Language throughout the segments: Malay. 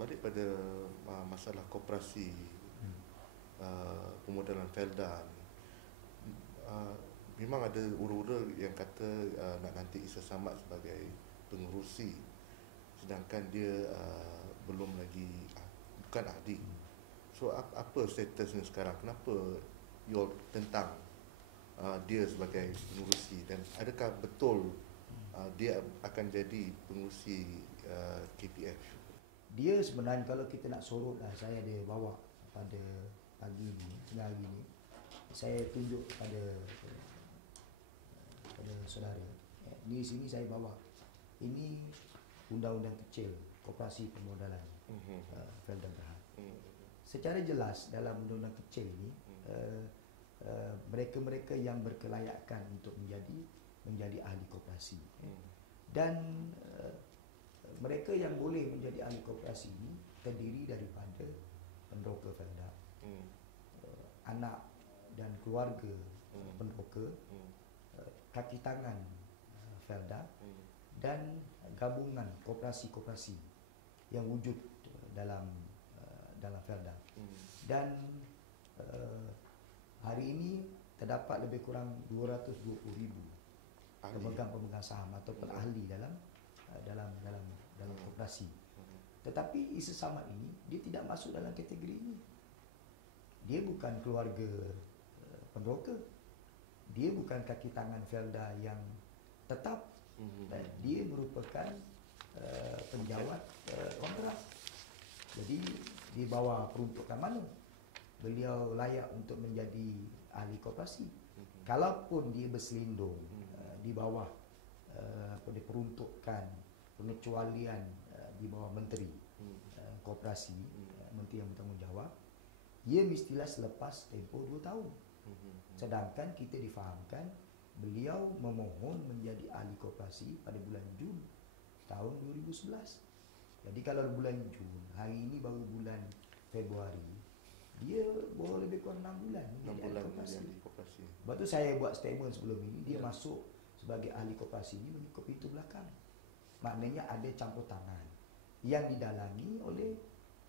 balik pada masalah koperasi, pemodalan Felda ni, memang ada ura-ura yang kata nak nanti Isa Samad sebagai pengerusi, sedangkan dia belum lagi bukan ahli. So apa statusnya sekarang? Kenapa you all tentang dia sebagai pengerusi, dan adakah betul dia akan jadi pengerusi KPF? Dia sebenarnya kalau kita nak sorot lah, saya ada bawa pada pagi ni, tengah hari ni, saya tunjuk pada saudara. Di sini saya bawa, ini undang-undang kecil koperasi permodalan Felda Berhad. Secara jelas dalam undang-undang kecil ini, mereka-mereka yang berkelayakan untuk menjadi ahli koperasi, dan mereka yang boleh menjadi ahli koperasi ini terdiri daripada penderoka Felda, anak dan keluarga penderoka, kaki tangan Felda, dan gabungan koperasi-koperasi yang wujud dalam Felda. Dan hari ini terdapat lebih kurang 220,000 pemegang saham ataupun ahli dalam koperasi. Tetapi Isa Samad ini dia tidak masuk dalam kategori ini. Dia bukan keluarga penderoka, dia bukan kaki tangan Felda yang tetap, dan dia merupakan penjawat kontrak. Jadi di bawah peruntukan mana beliau layak untuk menjadi ahli koperasi? Kalaupun dia berselindung di bawah peruntukan pengecualian di bawah menteri koperasi, menteri yang bertanggungjawab, ia mestilah selepas tempoh 2 tahun. Sedangkan kita difahamkan beliau memohon menjadi ahli koperasi pada bulan Jun tahun 2011. Jadi kalau bulan Jun, hari ini baru bulan Februari, dia baru lebih kurang 6 bulan menjadi ahli koperasi. Sebab tu saya buat statement sebelum ini, dia masuk sebagai ahli koperasi ini mengikut pintu belakang. Maknanya ada campur tangan yang didalangi oleh,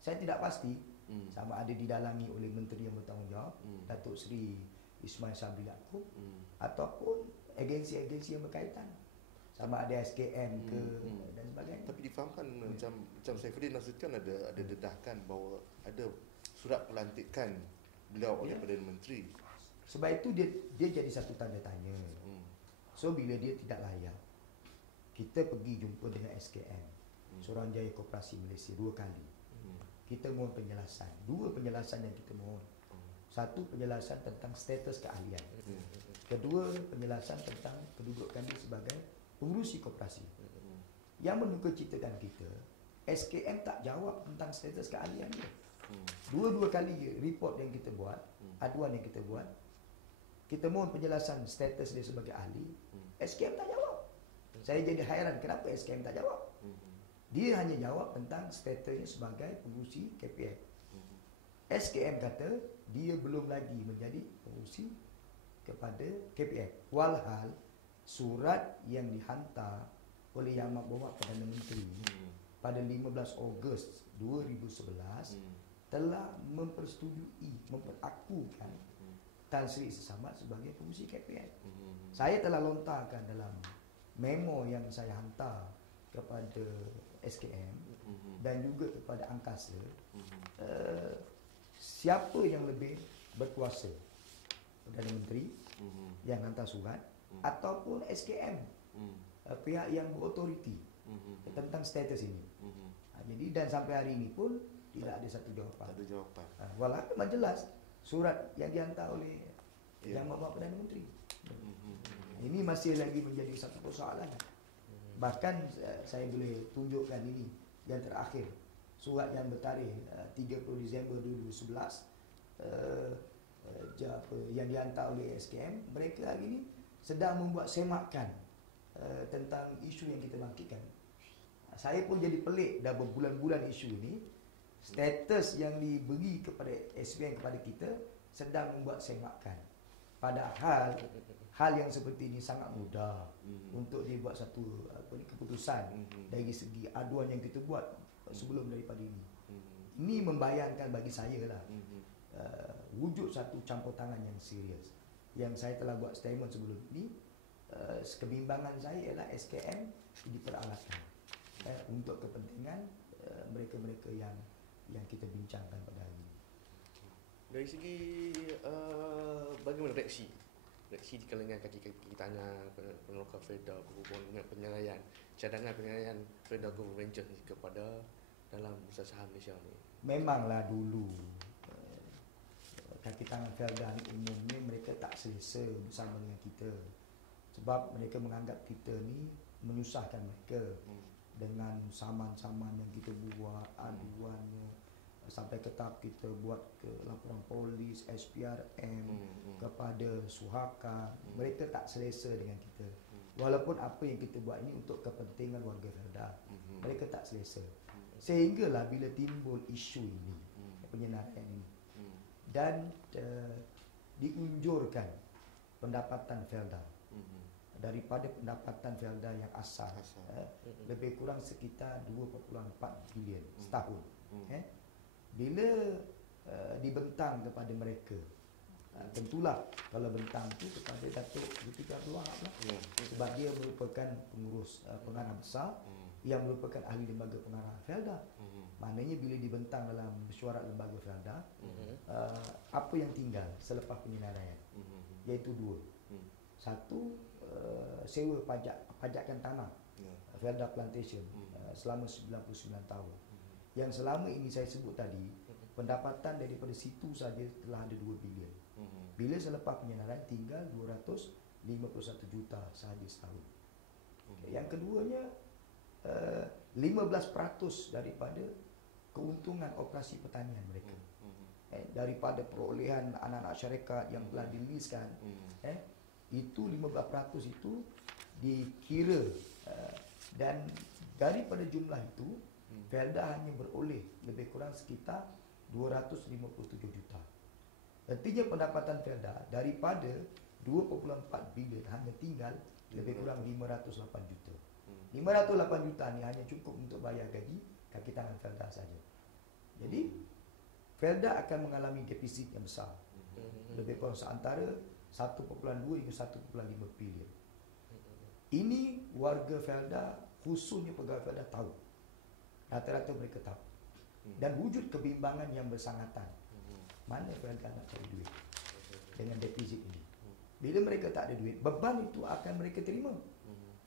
saya tidak pasti sama ada didalangi oleh menteri yang bertanggungjawab, Datuk Seri Ismail Sabri Yaakob, ataupun agensi-agensi yang berkaitan, sama ada SKM ke dan sebagainya. Tapi difahamkan macam Saifuddin Nasution ada dedahkan bahawa ada surat pelantikan beliau oleh Perdana Menteri. Sebab itu dia jadi satu tanda tanya. So bila dia tidak layak, kita pergi jumpa dengan SKM, Suruhanjaya Koperasi Malaysia 2 kali. Kita mohon penjelasan, 2 penjelasan yang kita mohon. Satu, penjelasan tentang status keahlian. Kedua, penjelasan tentang kedudukan dia sebagai pengurusi koperasi. Yang mendukacitakan kita, SKM tak jawab tentang status keahlian dia. Dua-dua kali report yang kita buat, aduan yang kita buat, kita mohon penjelasan status dia sebagai ahli, SKM tak jawab. Saya jadi hairan kenapa SKM tak jawab. Dia hanya jawab tentang statusnya sebagai pengurusi KPF. SKM kata dia belum lagi menjadi pengurusi kepada KPF. Walhal surat yang dihantar oleh Yang Amat Berhormat Perdana Menteri pada 15 Ogos 2011 telah memperakukan Tan Sri Isa Samad sebagai pengurusi KPF. Saya telah lontarkan dalam memo yang saya hantar kepada SKM dan juga kepada Angkasa, siapa yang lebih berkuasa, Perdana Menteri yang hantar surat ataupun SKM, pihak yang berautoriti tentang status ini. Jadi dan sampai hari ini pun tidak ada satu jawapan. Tak ada jawapan. Walaupun memang jelas surat yang dihantar oleh Yang Amat Perdana Menteri. Ini masih lagi menjadi satu persoalan. Bahkan saya boleh tunjukkan ini yang terakhir, surat yang bertarikh 30 Disember 2011 yang dihantar oleh SKM. Mereka hari ini sedang membuat semakan tentang isu yang kita bangkitkan. Saya pun jadi pelik, dah berbulan-bulan isu ini, status yang diberi kepada SPM kepada kita sedang membuat semakan. Padahal hal yang seperti ini sangat mudah untuk dibuat satu keputusan dari segi aduan yang kita buat sebelum daripada ini. Ini membayangkan bagi saya lah wujud satu campur tangan yang serius. Yang saya telah buat statement sebelum ini, kebimbangan saya ialah SKM diperalatkan untuk kepentingan mereka-mereka yang kita bincangkan pada hari ini. Dari segi bagaimana reaksi di kalangan kaki-kaki tangan penolak Felda berhubung dengan penyelesaian cadangan penyelesaian Felda Global Ventures kepada dalam bursa saham Malaysia ni? Memanglah dulu kaki tangan Felda ni umumnya mereka tak selesa bersama dengan kita, sebab mereka menganggap kita ni menyusahkan mereka dengan saman-saman yang kita buat, aduannya sampai ke tahap kita buat ke laporan polis, SPRM kepada Suhaka. Mereka tak selesa dengan kita, walaupun apa yang kita buat ini untuk kepentingan warga Felda. Mereka tak selesa, sehinggalah bila timbul isu ini, penyenaraian ini, dan diunjurkan pendapatan Felda daripada pendapatan Felda yang asal, lebih kurang sekitar 2.4 bilion setahun. Bila dibentang kepada mereka, tentulah kalau bentang itu kepada Datuk Zulkifli Abdul Wahab lah, sebab dia merupakan pengurus pengarah besar yang merupakan ahli lembaga pengarah Felda. Maknanya bila dibentang dalam mesyuarat lembaga Felda, apa yang tinggal selepas penyenaraian, iaitu dua. Satu, sewa pajakan tanah Felda Plantation selama 99 tahun. Yang selama ini saya sebut tadi, pendapatan daripada situ saja telah ada 2 bilion. Bila selepas penyenaraian tinggal 251 juta sahaja setahun. Yang keduanya, 15% daripada keuntungan operasi pertanian mereka, daripada perolehan anak-anak syarikat yang telah diliskan, itu 15% itu dikira, dan daripada jumlah itu Felda hanya beroleh lebih kurang sekitar 257 juta. Artinya pendapatan Felda daripada 2.4 bilion hanya tinggal lebih kurang 508 juta. 508 juta ni hanya cukup untuk bayar gaji kaki tangan Felda saja. Jadi Felda akan mengalami defisit yang besar, lebih kurang antara 1.2 hingga 1.5 bilion. Ini warga Felda, khususnya pegawai Felda tahu. Rata-rata mereka tahu. Dan wujud kebimbangan yang bersangatan. Mana Felda nak cari duit dengan defisit ini? Bila mereka tak ada duit, beban itu akan mereka terima.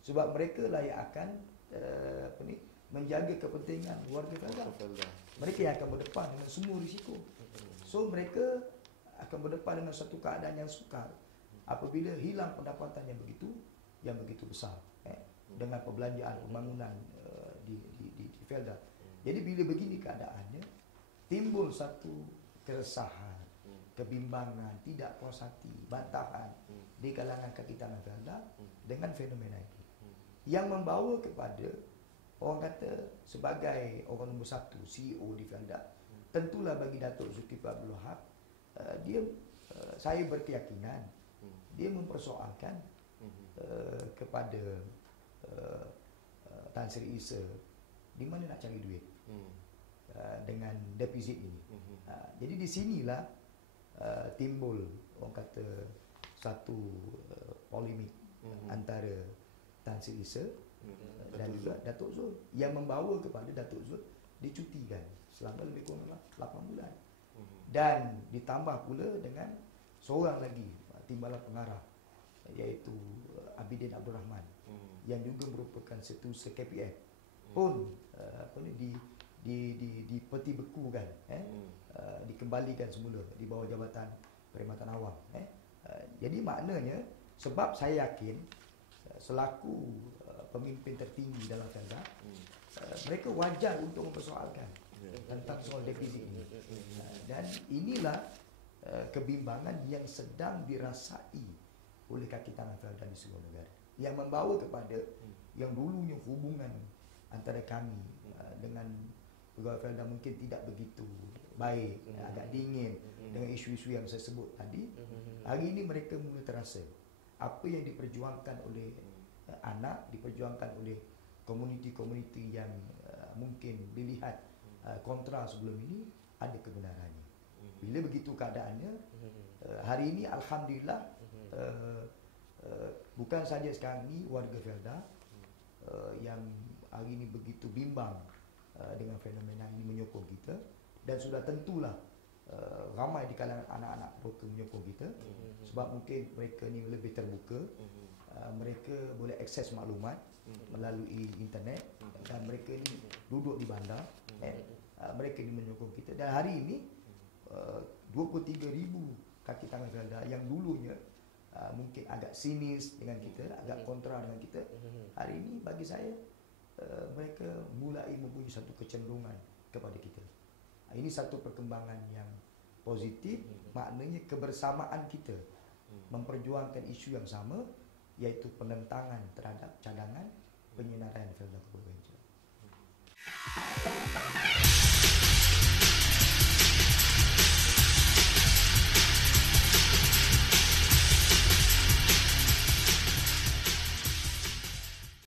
Sebab mereka lah yang akan menjaga kepentingan warga Felda. Mereka yang akan berdepan dengan semua risiko. So mereka akan berdepan dengan satu keadaan yang sukar apabila hilang pendapatan yang begitu besar dengan perbelanjaan pembangunan di Felda. Jadi bila begini keadaannya, timbul satu keresahan, kebimbangan, tidak puas hati, bantahan di kalangan kaki tangan Felda dengan fenomena itu, yang membawa kepada, orang kata sebagai orang nombor satu CEO di Felda, tentulah bagi Datuk Zulkifli Abdul Wahab, saya berkeyakinan dia mempersoalkan kepada Tan Sri Isa di mana nak cari duit dengan defisit ini. Jadi di sinilah timbul, orang kata, satu polemik antara Tan Sri Isa dan juga Datuk Zul, yang membawa kepada Datuk Zul dicutikan selama lebih kurang 8 bulan. Dan ditambah pula dengan seorang lagi timbalan pengarah, iaitu Abidin Abdul Rahman, yang juga merupakan setiausaha KPF pun dipeti bekukan, dikembalikan semula di bawah Jabatan Perkhidmatan Awam. Jadi maknanya, sebab saya yakin selaku pemimpin tertinggi dalam Felda, mereka wajar untuk mempersoalkan tentang soal defisit ini. Dan inilah kebimbangan yang sedang dirasai oleh kaki tangan Felda di seluruh negara, yang membawa kepada yang dulunya hubungan antara kami dengan pegawai Felda mungkin tidak begitu baik, agak dingin dengan isu-isu yang saya sebut tadi. Hari ini mereka mula terasa apa yang diperjuangkan oleh anak, diperjuangkan oleh komuniti-komuniti yang mungkin dilihat kontra sebelum ini ada kebenarannya. Bila begitu keadaannya, hari ini alhamdulillah bukan saja sekarang ini warga Felda yang hari ini begitu bimbang dengan fenomena ini menyokong kita, dan sudah tentulah ramai di kalangan anak-anak broker menyokong kita sebab mungkin mereka ni lebih terbuka, mereka boleh akses maklumat melalui internet, dan mereka ni duduk di bandar, mereka ni menyokong kita. Dan hari ini 23,000 kaki tangan Felda yang dulunya mungkin agak sinis dengan kita, agak kontra dengan kita, hari ini bagi saya mereka mulai mempunyai satu kecenderungan kepada kita. Ini satu perkembangan yang positif, maknanya kebersamaan kita memperjuangkan isu yang sama, iaitu penentangan terhadap cadangan penyinaran Felda Global Venture.